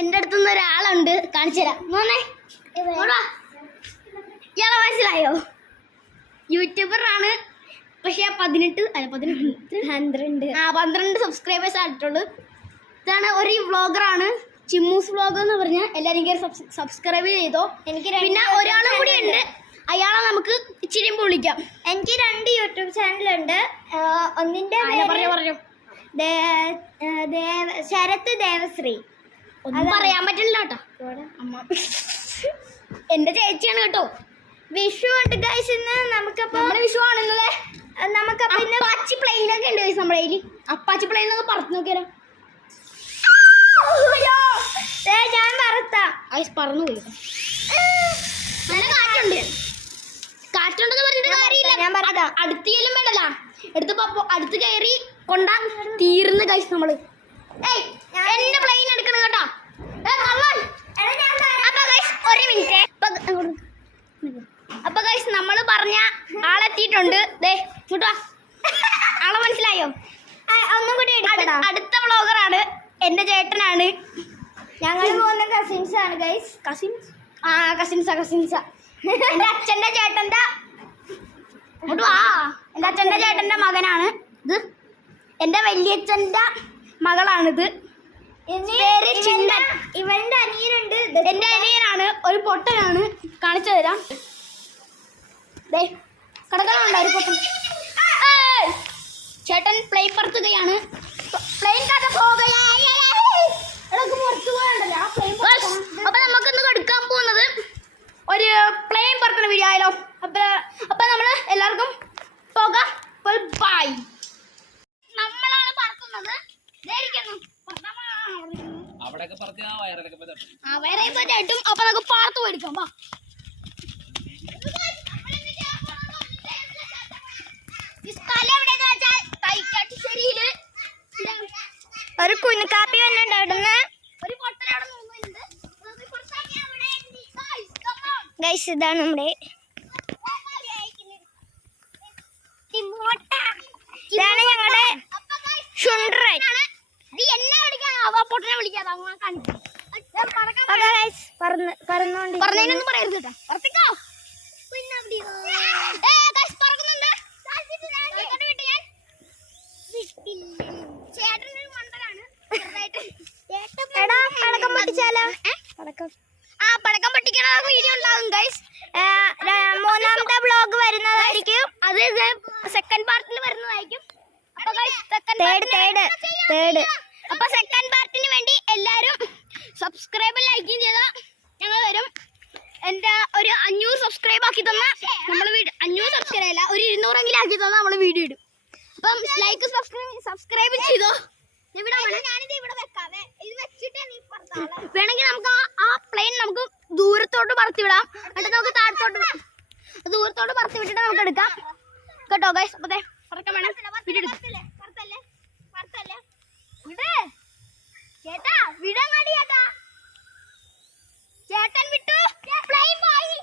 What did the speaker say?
എൻ്റെ അടുത്തുനിന്ന് ഒരാളുണ്ട്, കാണിച്ചു തരാം. ഇയാളെ മനസ്സിലായോ? യൂട്യൂബറാണ്, പക്ഷെ 12 സബ്സ്ക്രൈബേഴ്സ് ആയിട്ടുള്ളൂ. ഇതാണ് ഒരു വ്ളോഗറാണ്, ചിമ്മൂസ് വ്ളോഗ് എന്ന് പറഞ്ഞാൽ എല്ലാവരും കയറി സബ്സ്ക്രൈബ് ചെയ്തോ. എനിക്ക് പിന്നെ ഒരാളും കൂടി ഉണ്ട്, അയാളെ നമുക്ക് ഇച്ചിരി വിളിക്കാം. എനിക്ക് 2 യൂട്യൂബ് ചാനലുണ്ട്. ഒന്നിൻ്റെ പറഞ്ഞു ശരത്ത് ദേവശ്രീ. ഒന്നും പറയാൻ പറ്റില്ല കേട്ടോ, അമ്മ എൻ്റെ ചേച്ചിയാണ് കേട്ടോ. വിഷു ഉണ്ട് ഗൈസ്, ഇന്ന് നമുക്കപ്പോൾ വിഷു ആണെന്നല്ലേ. നമുക്കപ്പോൾ ഇന്ന് അപ്പാച്ചി പ്ലെയിനൊക്കെ ഉണ്ട് ഗൈസ് നമ്മുടെ കയ്യിൽ. അപ്പാച്ചി പ്ലെയിനൊക്കെ പറത്ത് നോക്കിയാലോ. ഞാൻ പറന്നു പോയി. നല്ല കാറ്റുണ്ട്, കാറ്റുണ്ടെന്ന് പറഞ്ഞിട്ട് കാര്യമില്ല. ഞാൻ പറയാം, അടുത്തേലും വേണ്ടല്ല, അടുത്ത് കയറി കൊണ്ടാ തീർന്ന് ഗൈസ് നമ്മള്. എന്റെ പ്ലെയിൻ എടുക്കണം കേട്ടോ. ഒരു മിനിറ്റ്. അപ്പൊ ഗൈസ് നമ്മള് പറഞ്ഞ ആളെത്തിയിട്ടുണ്ട്. ആളെ മനസ്സിലായോ? ഒന്നും കൂടി അടുത്ത വ്ളോഗറാണ്, എന്റെ ചേട്ടനാണ്. ഞങ്ങൾ പോകുന്ന കസിൻസ് ആണ് ഗൈസ്. കസിൻസാ എന്റെ അച്ഛന്റെ ചേട്ടന്റെ മകനാണ് ഇത്. എന്റെ വല്യച്ഛന്റെ മകളാണിത്. ഇവന്റെ അനിയനുണ്ട്, എന്റെ അനിയനാണ്, ഒരു പൊട്ടനാണ്. കാണിച്ചു തരാം. കടകളുണ്ട് ഒരു പൊട്ടൻ. ചേട്ടൻ പ്ലെയിൻ പറത്തുകയാണ്. പ്ലെയിൻ കഥ അപ്പൊ നമുക്കിന്ന് എടുക്കാൻ പോകുന്നത് ഒരു പ്ലെയിൻ പറത്തുന്ന വീഡിയോ ആയാലോ. അപ്പൊ നമ്മള് എല്ലാവർക്കും പോകാം. ബൈ. നമ്മളാണ് പറത്തുന്നത്. വയറേറ്റും. അപ്പൊ നമുക്ക് പാർത്ത് പോയെടുക്കാം. ഒരു കുഞ്ഞുകാപ്പി വന്നിട്ടുണ്ട് അവിടുന്ന്. ഗൈസ് ഇതാണ് നമ്മുടെ ഇതാണ് ഞങ്ങളുടെ ഷുണ്ടറൻ. പൊട്ടനെ വിളിക്കാതെ പറഞ്ഞതിനൊന്നും പറയരുത് കേട്ടോ. പടക്കം പൊട്ടിക്കണ വീഡിയോ ഉണ്ടാകും ഗൈസ്. 3ാമത്തെ വ്ളോഗ് വരുന്നതായിരിക്കും. അത് സെക്കൻഡ് പാർട്ടിൽ വരുന്നതായിരിക്കും. അപ്പൊ സെക്കൻഡ് പാർട്ടിന് വേണ്ടി എല്ലാരും സബ്സ്ക്രൈബ് ലൈക്കും ചെയ്താൽ ഞങ്ങൾ വരും. എന്റെ ഒരു 500 സബ്സ്ക്രൈബ് ആക്കി തന്ന നമ്മൾ 500 സബ്സ്ക്രൈബ് അല്ല, ഒരു 200 ആക്കി തന്നാൽ നമ്മൾ വീഡിയോ ഇടും. അപ്പം ലൈക്ക് സബ്സ്ക്രൈബ് ചെയ്തോ. വേണമെങ്കിൽ നമുക്ക് ആ പ്ലെയിൻ നമുക്ക് ദൂരത്തോട്ട് പറത്തി വിടാം. എന്നിട്ട് നമുക്ക് ദൂരത്തോട്ട് പറത്തി വിട്ടിട്ട് നമുക്ക് എടുക്കാം കേട്ടോ ഗൈസ്. അപ്പൊ പറക്കാൻ വേണം വീഡിയോ എടുക്കാം. ചേട്ടാ വിടാൻ വേണ്ടി ചേട്ടൻ വിട്ടു. പ്ലെയിൻ പോയി.